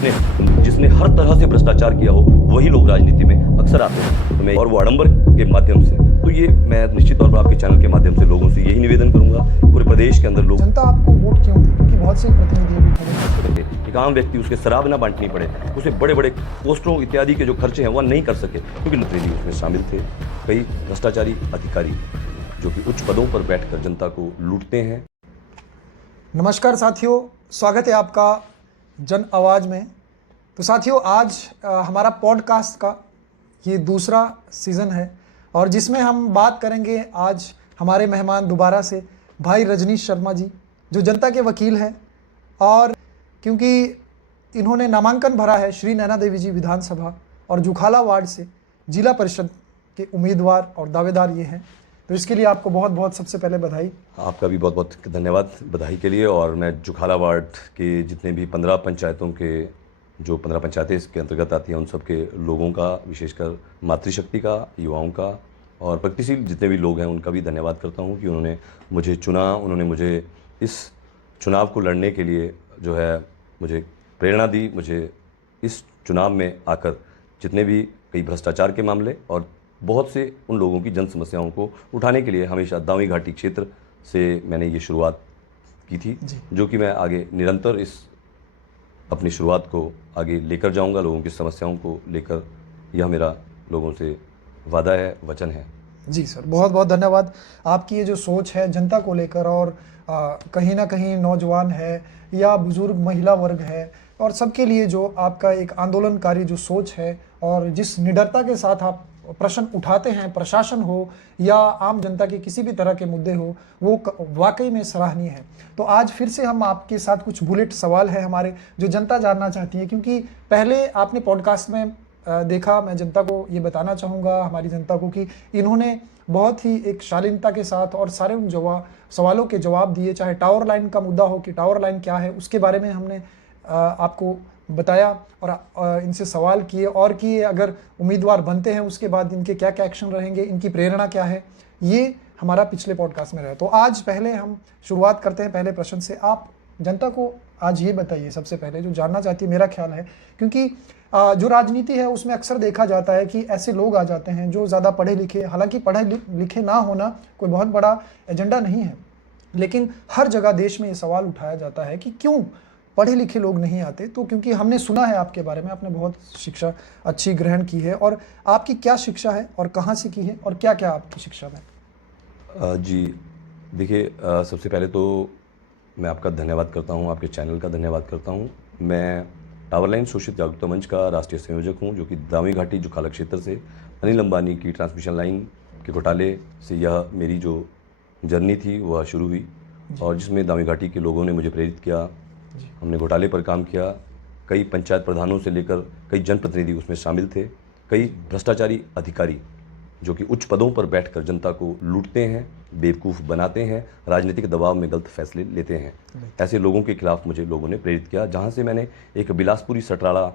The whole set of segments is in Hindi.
जिसने जिसने हर तरह से भ्रष्टाचार किया हो वही लोग राजनीति में अक्सर आते हैं। तो मैं और वो आडंबर के माध्यम से, तो ये मैं निश्चित तौर पर आपके चैनल के माध्यम से लोगों से यही निवेदन करूंगा, पूरे प्रदेश के अंदर लोग जनता आपको वोट क्यों दी? क्योंकि बहुत से प्रतिनिधि भी खड़े हैं। एक आम व्यक्ति उसके शराब ना बांटनी पड़े, उसे बड़े बड़े पोस्टरों इत्यादि के जो खर्चे हैं वह नहीं कर सके, क्योंकि लुटेरी उसमें शामिल थे। कई भ्रष्टाचारी अधिकारी जो कि उच्च पदों पर बैठकर जनता को लूटते हैं। नमस्कार साथियों, स्वागत है आपका जन आवाज़ में। तो साथियों, आज हमारा पॉडकास्ट का ये दूसरा सीज़न है और जिसमें हम बात करेंगे आज हमारे मेहमान दोबारा से भाई रजनीश शर्मा जी, जो जनता के वकील हैं। और क्योंकि इन्होंने नामांकन भरा है श्री नैना देवी जी विधानसभा और जुखाला वार्ड से जिला परिषद के उम्मीदवार और दावेदार ये हैं, तो इसके लिए आपको बहुत बहुत सबसे पहले बधाई। आपका भी बहुत बहुत धन्यवाद बधाई के लिए। और मैं जुखाला वार्ड के जितने भी 15 पंचायतों के, जो 15 पंचायतें इसके अंतर्गत आती हैं, उन सब के लोगों का, विशेषकर मातृशक्ति का, युवाओं का और प्रगतिशील जितने भी लोग हैं उनका भी धन्यवाद करता हूं कि उन्होंने मुझे चुना, उन्होंने मुझे इस चुनाव को लड़ने के लिए जो है मुझे प्रेरणा दी। मुझे इस चुनाव में आकर जितने भी कई भ्रष्टाचार के मामले और बहुत से उन लोगों की जन समस्याओं को उठाने के लिए हमेशा दावी घाटी क्षेत्र से मैंने ये शुरुआत की थी, जो कि मैं आगे निरंतर इस अपनी शुरुआत को आगे लेकर जाऊंगा, लोगों की समस्याओं को लेकर। यह मेरा लोगों से वादा है, वचन है। जी सर, बहुत बहुत धन्यवाद। आपकी ये जो सोच है जनता को लेकर, और कहीं ना कहीं नौजवान है या बुजुर्ग महिला वर्ग है, और सबके लिए जो आपका एक आंदोलनकारी जो सोच है और जिस निडरता के साथ आप प्रश्न उठाते हैं, प्रशासन हो या आम जनता के किसी भी तरह के मुद्दे हो, वो वाकई में सराहनीय है। तो आज फिर से हम आपके साथ कुछ बुलेट सवाल है हमारे, जो जनता जानना चाहती है। क्योंकि पहले आपने पॉडकास्ट में देखा, मैं जनता को ये बताना चाहूँगा, हमारी जनता को, कि इन्होंने बहुत ही एक शालीनता के साथ और सारे उन सवालों के जवाब दिए। चाहे टावर लाइन का मुद्दा हो कि टावर लाइन क्या है, उसके बारे में हमने आपको बताया और इनसे सवाल किए, और कि अगर उम्मीदवार बनते हैं उसके बाद इनके क्या क्या एक्शन रहेंगे, इनकी प्रेरणा क्या है, ये हमारा पिछले पॉडकास्ट में रहा। तो आज पहले हम शुरुआत करते हैं पहले प्रश्न से। आप जनता को आज ये बताइए, सबसे पहले जो जानना चाहती है, मेरा ख्याल है, क्योंकि जो राजनीति है उसमें अक्सर देखा जाता है कि ऐसे लोग आ जाते हैं जो ज़्यादा पढ़े लिखे, हालांकि पढ़े लिखे ना होना कोई बहुत बड़ा एजेंडा नहीं है, लेकिन हर जगह देश में ये सवाल उठाया जाता है कि क्यों पढ़े लिखे लोग नहीं आते। तो क्योंकि हमने सुना है आपके बारे में, आपने बहुत शिक्षा अच्छी ग्रहण की है, और आपकी क्या शिक्षा है और कहाँ से की है और क्या क्या आपकी शिक्षा में? जी देखिए, सबसे पहले तो मैं आपका धन्यवाद करता हूं, आपके चैनल का धन्यवाद करता हूं। मैं टावर लाइन शोषित जागरूकता मंच का राष्ट्रीय संयोजक हूं, जो कि दावी घाटी जुखाला क्षेत्र से अनिल अंबानी की ट्रांसमिशन लाइन के घोटाले से यह मेरी जो जर्नी थी वह शुरू हुई, और जिसमें दावी घाटी के लोगों ने मुझे प्रेरित किया। हमने घोटाले पर काम किया। कई पंचायत प्रधानों से लेकर कई जनप्रतिनिधि उसमें शामिल थे। कई भ्रष्टाचारी अधिकारी जो कि उच्च पदों पर बैठकर जनता को लूटते हैं, बेवकूफ़ बनाते हैं, राजनीतिक दबाव में गलत फैसले लेते हैं, ऐसे लोगों के खिलाफ मुझे लोगों ने प्रेरित किया। जहां से मैंने एक बिलासपुरी सटराला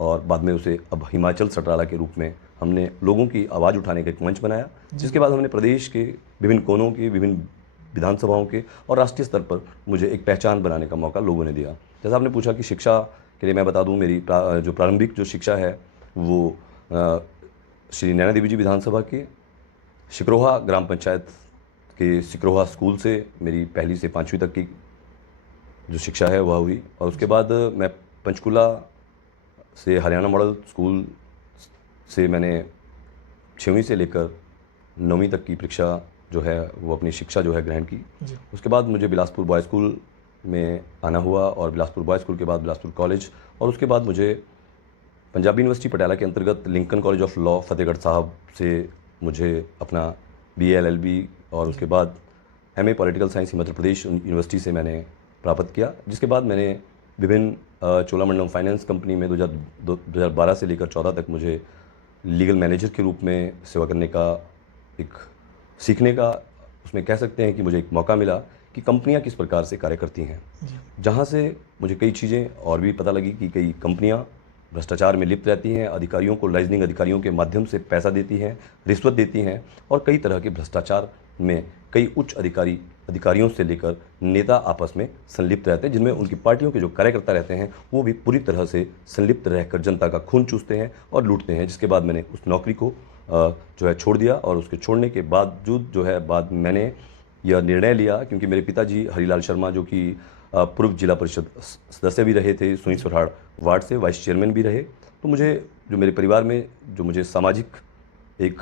और बाद में उसे अब हिमाचल सटराला के रूप में हमने लोगों की आवाज़ उठाने का एक मंच बनाया, जिसके बाद हमने प्रदेश के विभिन्न कोनों के, विभिन्न विधानसभाओं के और राष्ट्रीय स्तर पर मुझे एक पहचान बनाने का मौका लोगों ने दिया। जैसा आपने पूछा कि शिक्षा के लिए मैं बता दूं, मेरी जो प्रारंभिक जो शिक्षा है वो श्री नैना देवी जी विधानसभा के सिकरोहा ग्राम पंचायत के सिकरोहा स्कूल से मेरी पहली से 5वीं तक की जो शिक्षा है वह हुई। और उसके बाद मैं पंचकुला से हरियाणा मॉडल स्कूल से मैंने 6वीं से लेकर 9वीं तक की परीक्षा जो है वो अपनी शिक्षा जो है ग्रहण की। उसके बाद मुझे बिलासपुर बॉय स्कूल में आना हुआ, और बिलासपुर बॉय स्कूल के बाद बिलासपुर कॉलेज, और उसके बाद मुझे पंजाबी यूनिवर्सिटी पटियाला के अंतर्गत Lincoln college of law Fatehgarh Sahib से मुझे अपना BA LLB और उसके बाद MA political science Himachal Pradesh university से मैंने प्राप्त किया। जिसके बाद मैंने विभिन्न चोलामंडलम फाइनेंस कंपनी में 2012 से लेकर 14 तक मुझे लीगल मैनेजर के रूप में सेवा करने का, एक सीखने का, उसमें कह सकते हैं कि मुझे एक मौका मिला कि कंपनियां किस प्रकार से कार्य करती हैं, जहां से मुझे कई चीज़ें और भी पता लगी कि कई कंपनियां भ्रष्टाचार में लिप्त रहती हैं, अधिकारियों को, लाइजनिंग अधिकारियों के माध्यम से पैसा देती हैं, रिश्वत देती हैं, और कई तरह के भ्रष्टाचार में कई उच्च अधिकारी अधिकारियों से लेकर नेता आपस में संलिप्त रहते हैं, जिनमें उनकी पार्टियों के जो कार्यकर्ता रहते हैं वो भी पूरी तरह से संलिप्त रहकर जनता का खून चूसते हैं और लूटते हैं। जिसके बाद मैंने उस नौकरी को जो है छोड़ दिया, और उसके छोड़ने के बावजूद जो है बाद मैंने यह निर्णय लिया, क्योंकि मेरे पिताजी हरिलाल शर्मा जो कि पूर्व जिला परिषद सदस्य भी रहे थे, सुई सुरहाड़ वार्ड से वाइस चेयरमैन भी रहे, तो मुझे जो मेरे परिवार में जो मुझे सामाजिक एक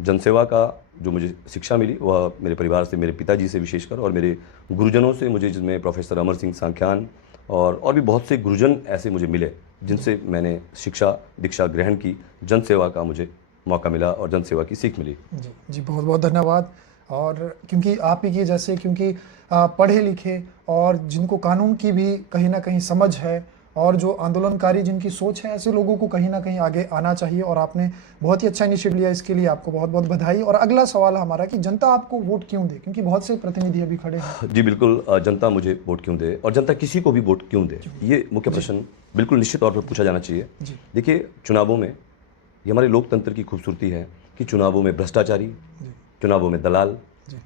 जनसेवा का जो मुझे शिक्षा मिली वह मेरे परिवार से, मेरे पिताजी से विशेषकर, और मेरे गुरुजनों से मुझे, जिसमें प्रोफेसर अमर सिंह सांख्यान और भी बहुत से गुरुजन ऐसे मुझे मिले जिनसे मैंने शिक्षा दीक्षा ग्रहण की, जनसेवा का मुझे मौका मिला और जनसेवा की सीख मिली। जी जी, बहुत बहुत धन्यवाद। और क्योंकि आप ही के जैसे, क्योंकि पढ़े लिखे और जिनको कानून की भी कहीं ना कहीं समझ है और जो आंदोलनकारी जिनकी सोच है, ऐसे लोगों को कहीं ना कहीं आगे आना चाहिए, और आपने बहुत ही अच्छा इनिशिएटिव लिया, इसके लिए आपको बहुत बहुत बधाई। और अगला सवाल हमारा कि जनता आपको वोट क्यों दे, क्योंकि बहुत से प्रतिनिधि अभी खड़े हैं। जी बिल्कुल, जनता मुझे वोट क्यों दे और जनता किसी को भी वोट क्यों दे, ये मुख्य प्रश्न बिल्कुल निश्चित तौर पर पूछा जाना चाहिए। जी देखिए, चुनावों में ये हमारे लोकतंत्र की खूबसूरती है कि चुनावों में भ्रष्टाचारी, जी चुनावों में दलाल, जी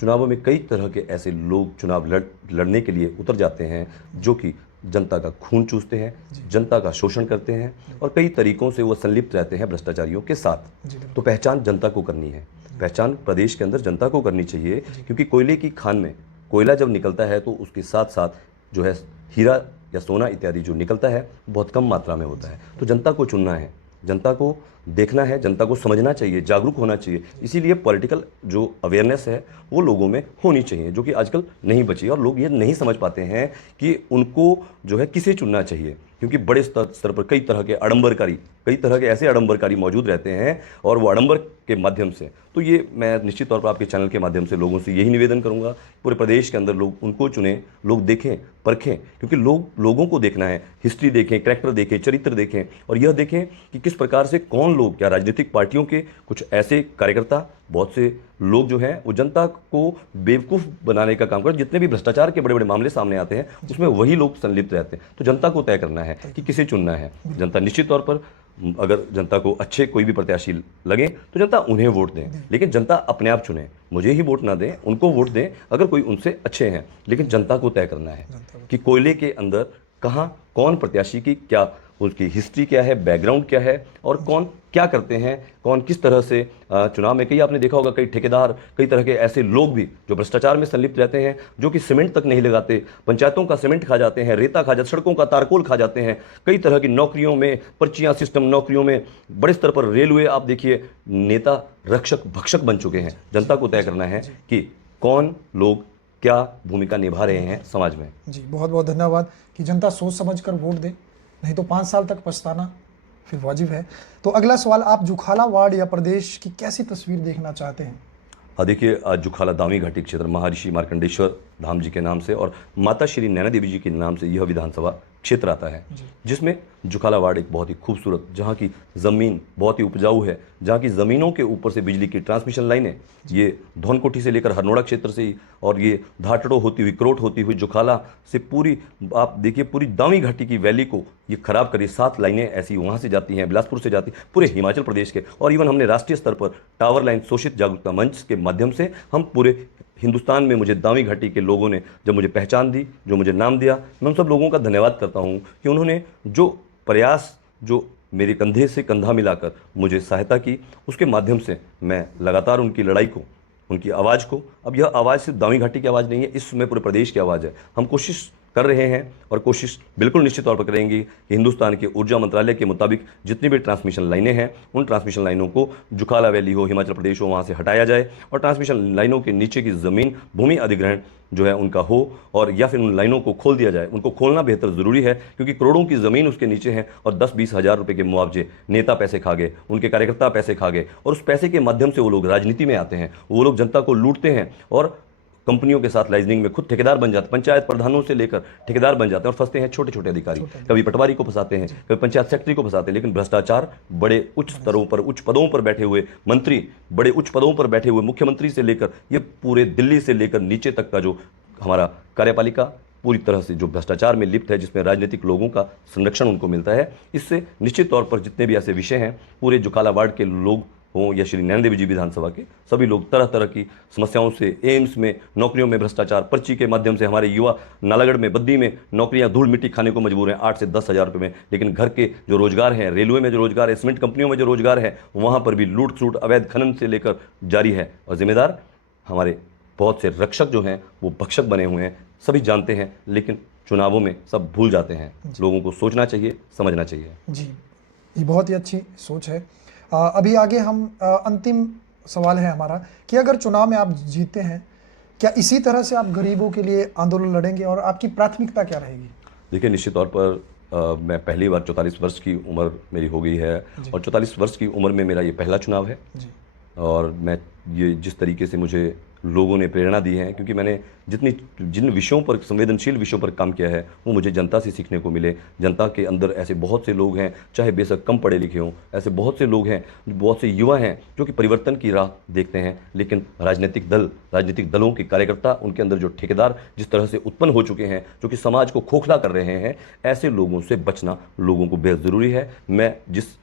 चुनावों में कई तरह के ऐसे लोग चुनाव लड़ने के लिए उतर जाते हैं जो कि जनता का खून चूसते हैं, जनता का शोषण करते हैं, और कई तरीकों से वो संलिप्त रहते हैं भ्रष्टाचारियों के साथ। जी तो पहचान जनता को करनी है, पहचान प्रदेश के अंदर जनता को करनी चाहिए, क्योंकि कोयले की खान में कोयला जब निकलता है तो उसके साथ साथ जो है हीरा या सोना इत्यादि जो निकलता है बहुत कम मात्रा में होता है। तो जनता को चुनना है, जनता को देखना है, जनता को समझना चाहिए, जागरूक होना चाहिए। इसीलिए पॉलिटिकल जो अवेयरनेस है वो लोगों में होनी चाहिए, जो कि आजकल नहीं बची, और लोग ये नहीं समझ पाते हैं कि उनको जो है किसे चुनना चाहिए, क्योंकि बड़े स्तर पर कई तरह के आडंबरकारी, कई तरह के ऐसे आडंबरकारी मौजूद रहते हैं, और वो आडंबर के माध्यम से, तो ये मैं निश्चित तौर पर आपके चैनल के माध्यम से लोगों से यही निवेदन करूंगा, पूरे प्रदेश के अंदर लोग उनको चुनें, लोग देखें, परखें, क्योंकि लोगों को देखना है, हिस्ट्री देखें, करैक्टर देखें, चरित्र देखें, और यह देखें कि किस प्रकार से कौन लोग, क्या राजनीतिक पार्टियों के कुछ ऐसे कार्यकर्ता, बहुत से लोग जो हैं वो जनता को बेवकूफ़ बनाने का काम करते हैं। जितने भी भ्रष्टाचार के बड़े बड़े मामले सामने आते हैं उसमें वही लोग संलिप्त रहते हैं। तो जनता को तय करना है कि किसे चुनना है। जनता निश्चित तौर पर, अगर जनता को अच्छे कोई भी प्रत्याशी लगे तो जनता उन्हें वोट दें, लेकिन जनता अपने आप चुने, मुझे ही वोट ना दें, उनको वोट दें अगर कोई उनसे अच्छे हैं, लेकिन जनता को तय करना है कि कोयले के अंदर कहाँ कौन प्रत्याशी की क्या, उसकी हिस्ट्री क्या है, बैकग्राउंड क्या है, और कौन क्या करते हैं, कौन किस तरह से चुनाव में, कई आपने देखा होगा कई ठेकेदार, कई तरह के ऐसे लोग भी जो भ्रष्टाचार में संलिप्त रहते हैं, जो कि सीमेंट तक नहीं लगाते, पंचायतों का सीमेंट खा जाते हैं, रेता खा जाते, सड़कों का तारकोल खा जाते हैं, कई तरह की नौकरियों में, पर्चियां सिस्टम नौकरियों में, बड़े स्तर पर रेलवे, आप देखिए नेता रक्षक भक्षक बन चुके हैं। जनता को तय करना है कि कौन लोग क्या भूमिका निभा रहे हैं समाज में। जी, बहुत बहुत धन्यवाद कि जनता सोच समझ कर वोट दे, नहीं तो 5 साल तक पछताना फिर वाजिब है। तो अगला सवाल, आप जुखाला वार्ड या प्रदेश की कैसी तस्वीर देखना चाहते हैं? देखिए, जुखाला दावी घाटी क्षेत्र महर्षि मार्कंडेश्वर धाम जी के नाम से और माता श्री नैना देवी जी के नाम से यह विधानसभा क्षेत्र आता है, जिसमें जुखाला वार्ड एक बहुत ही खूबसूरत, जहाँ की ज़मीन बहुत ही उपजाऊ है, जहाँ की ज़मीनों के ऊपर से बिजली की ट्रांसमिशन लाइनें, ये धौनकोठी से लेकर हरनोड़ा क्षेत्र से ही, और ये धाटड़ो होती हुई, क्रोट होती हुई जुखाला से पूरी, आप देखिए पूरी दावी घाटी की वैली को ये खराब करिए। 7 लाइनें ऐसी वहाँ से जाती हैं, बिलासपुर से जाती, पूरे हिमाचल प्रदेश के, और इवन हमने राष्ट्रीय स्तर पर टावर लाइन शोषित जागरूकता मंच के माध्यम से हम पूरे हिंदुस्तान में, मुझे दावी घाटी के लोगों ने जब मुझे पहचान दी, जो मुझे नाम दिया, मैं उन सब लोगों का धन्यवाद करता हूं कि उन्होंने जो प्रयास, जो मेरे कंधे से कंधा मिलाकर मुझे सहायता की, उसके माध्यम से मैं लगातार उनकी लड़ाई को, उनकी आवाज़ को, अब यह आवाज़ सिर्फ दावी घाटी की आवाज़ नहीं है, इस समय पूरे प्रदेश की आवाज़ है। हम कोशिश कर रहे हैं और कोशिश बिल्कुल निश्चित तौर पर करेंगे कि हिंदुस्तान के ऊर्जा मंत्रालय के मुताबिक जितनी भी ट्रांसमिशन लाइनें हैं, उन ट्रांसमिशन लाइनों को जुखाला वैली हो, हिमाचल प्रदेश हो, वहाँ से हटाया जाए, और ट्रांसमिशन लाइनों के नीचे की ज़मीन भूमि अधिग्रहण जो है उनका हो, और या फिर उन लाइनों को खोल दिया जाए। उनको खोलना बेहतर ज़रूरी है, क्योंकि करोड़ों की ज़मीन उसके नीचे है, और 10-20 हज़ार रुपये के मुआवजे नेता पैसे खा गए, उनके कार्यकर्ता पैसे खा गए, और उस पैसे के माध्यम से वो लोग राजनीति में आते हैं, वो लोग जनता को लूटते हैं, और कंपनियों के साथ लाइजनिंग में खुद ठेकेदार बन जाते हैं, पंचायत प्रधानों से लेकर ठेकेदार बन जाते हैं, और फंसते हैं छोटे छोटे अधिकारी, कभी पटवारी को फंसाते हैं, कभी पंचायत सेक्रेटरी को फंसाते हैं। लेकिन भ्रष्टाचार बड़े उच्च स्तरों पर, उच्च पदों पर बैठे हुए मंत्री, बड़े उच्च पदों पर बैठे हुए मुख्यमंत्री से लेकर ये पूरे दिल्ली से लेकर नीचे तक का जो हमारा कार्यपालिका पूरी तरह से जो भ्रष्टाचार में लिप्त है, जिसमें राजनीतिक लोगों का संरक्षण उनको मिलता है, इससे निश्चित तौर पर जितने भी ऐसे विषय हैं, पूरे जुखाला वार्ड के लोग हों या श्री नैना देवी जी विधानसभा के सभी लोग तरह तरह की समस्याओं से, एम्स में नौकरियों में भ्रष्टाचार, पर्ची के माध्यम से हमारे युवा नालागढ़ में, बद्दी में नौकरियां धूल मिट्टी खाने को मजबूर हैं 8 से 10 हज़ार रुपये में। लेकिन घर के जो रोजगार हैं, रेलवे में जो रोजगार है, सीमेंट कंपनियों में जो रोजगार है, वहाँ पर भी लूट सूट, अवैध खनन से लेकर जारी है। और जिम्मेदार हमारे बहुत से रक्षक जो हैं वो भक्षक बने हुए हैं, सभी जानते हैं, लेकिन चुनावों में सब भूल जाते हैं। लोगों को सोचना चाहिए, समझना चाहिए। जी, ये बहुत ही अच्छी सोच है। अभी आगे हम अंतिम सवाल है हमारा कि अगर चुनाव में आप जीतते हैं, क्या इसी तरह से आप गरीबों के लिए आंदोलन लड़ेंगे और आपकी प्राथमिकता क्या रहेगी? देखिए, निश्चित तौर पर मैं पहली बार 44 वर्ष की उम्र मेरी हो गई है और 44 वर्ष की उम्र में मेरा ये पहला चुनाव है। जी। और मैं ये जिस तरीके से मुझे लोगों ने प्रेरणा दी है, क्योंकि मैंने जिन विषयों पर, संवेदनशील विषयों पर काम किया है, वो मुझे जनता से सीखने को मिले। जनता के अंदर ऐसे बहुत से लोग हैं, चाहे बेशक कम पढ़े लिखे हों, ऐसे बहुत से लोग हैं, बहुत से युवा हैं जो कि परिवर्तन की राह देखते हैं। लेकिन राजनीतिक दलों के कार्यकर्ता, उनके अंदर जो ठेकेदार जिस तरह से उत्पन्न हो चुके हैं, जो कि समाज को खोखला कर रहे हैं, ऐसे लोगों से बचना लोगों को बेहद ज़रूरी है। मैं जिस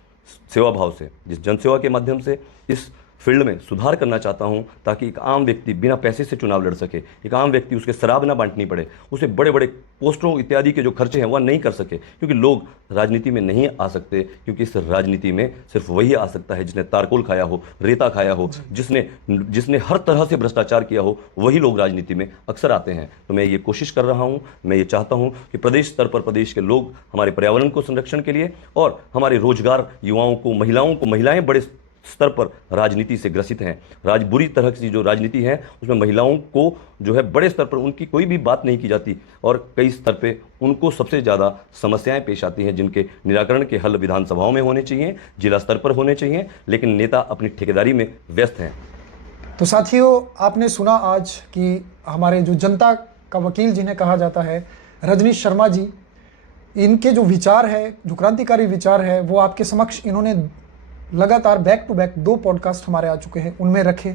सेवा भाव से, जिस जनसेवा के माध्यम से इस फील्ड में सुधार करना चाहता हूं, ताकि एक आम व्यक्ति बिना पैसे से चुनाव लड़ सके, एक आम व्यक्ति उसके शराब ना बांटनी पड़े, उसे बड़े बड़े पोस्टरों इत्यादि के जो खर्चे हैं वह नहीं कर सके। क्योंकि लोग राजनीति में नहीं आ सकते, क्योंकि इस राजनीति में सिर्फ वही आ सकता है जिसने तारकोल खाया हो, रेता खाया हो, जिसने हर तरह से भ्रष्टाचार किया हो, वही लोग राजनीति में अक्सर आते हैं। तो मैं ये कोशिश कर रहा हूँ, मैं ये चाहता हूँ कि प्रदेश स्तर पर प्रदेश के लोग हमारे पर्यावरण को संरक्षण के लिए और हमारे रोजगार, युवाओं को, महिलाएं बड़े स्तर पर राजनीति से ग्रसित हैं। बुरी तरह की जो राजनीति है उसमें महिलाओं को जो है बड़े स्तर पर उनकी कोई भी बात नहीं की जाती और कई स्तर पे उनको सबसे ज़्यादा समस्याएं पेश आती हैं, जिनके निराकरण के हल विधानसभाओं में होने चाहिए, जिला स्तर पर होने चाहिए। लेकिन नेता अपनी ठेकेदारी में व्यस्त हैं। तो साथियों, आपने सुना आज कि हमारे जो जनता का वकील जिन्हें कहा जाता है, रजनीश शर्मा जी, इनके जो विचार है, जो क्रांतिकारी विचार है, वो आपके समक्ष इन्होंने लगातार बैक टू बैक 2 पॉडकास्ट हमारे आ चुके हैं, उनमें रखे,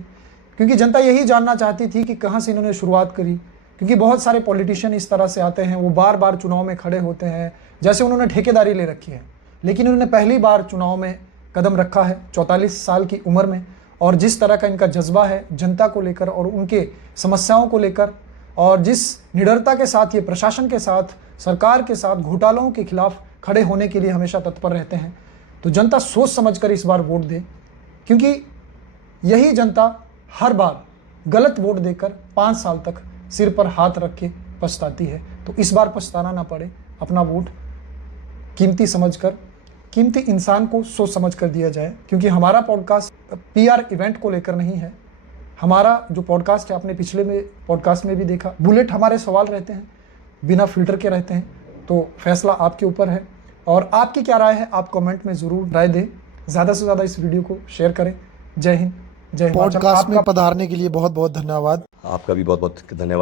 क्योंकि जनता यही जानना चाहती थी कि कहाँ से इन्होंने शुरुआत करी। क्योंकि बहुत सारे पॉलिटिशियन इस तरह से आते हैं, वो बार बार चुनाव में खड़े होते हैं, जैसे उन्होंने ठेकेदारी ले रखी है, लेकिन उन्होंने पहली बार चुनाव में कदम रखा है 44 साल की उम्र में। और जिस तरह का इनका जज्बा है जनता को लेकर और उनके समस्याओं को लेकर, और जिस निडरता के साथ ये प्रशासन के साथ, सरकार के साथ घोटालों के खिलाफ खड़े होने के लिए हमेशा तत्पर रहते हैं, तो जनता सोच समझकर इस बार वोट दे। क्योंकि यही जनता हर बार गलत वोट देकर 5 साल तक सिर पर हाथ रख के पछताती है। तो इस बार पछताना ना पड़े, अपना वोट कीमती समझकर, कीमती इंसान को सोच समझकर दिया जाए। क्योंकि हमारा पॉडकास्ट PR इवेंट को लेकर नहीं है। हमारा जो पॉडकास्ट है, आपने पिछले में पॉडकास्ट में भी देखा, बुलेट हमारे सवाल रहते हैं, बिना फिल्टर के रहते हैं। तो फैसला आपके ऊपर है। और आपकी क्या राय है, आप कमेंट में ज़रूर राय दें। ज़्यादा से ज़्यादा इस वीडियो को शेयर करें। जय हिंद, जय हिमाचल। पॉडकास्ट में पधारने के लिए बहुत बहुत धन्यवाद। आपका भी बहुत बहुत धन्यवाद।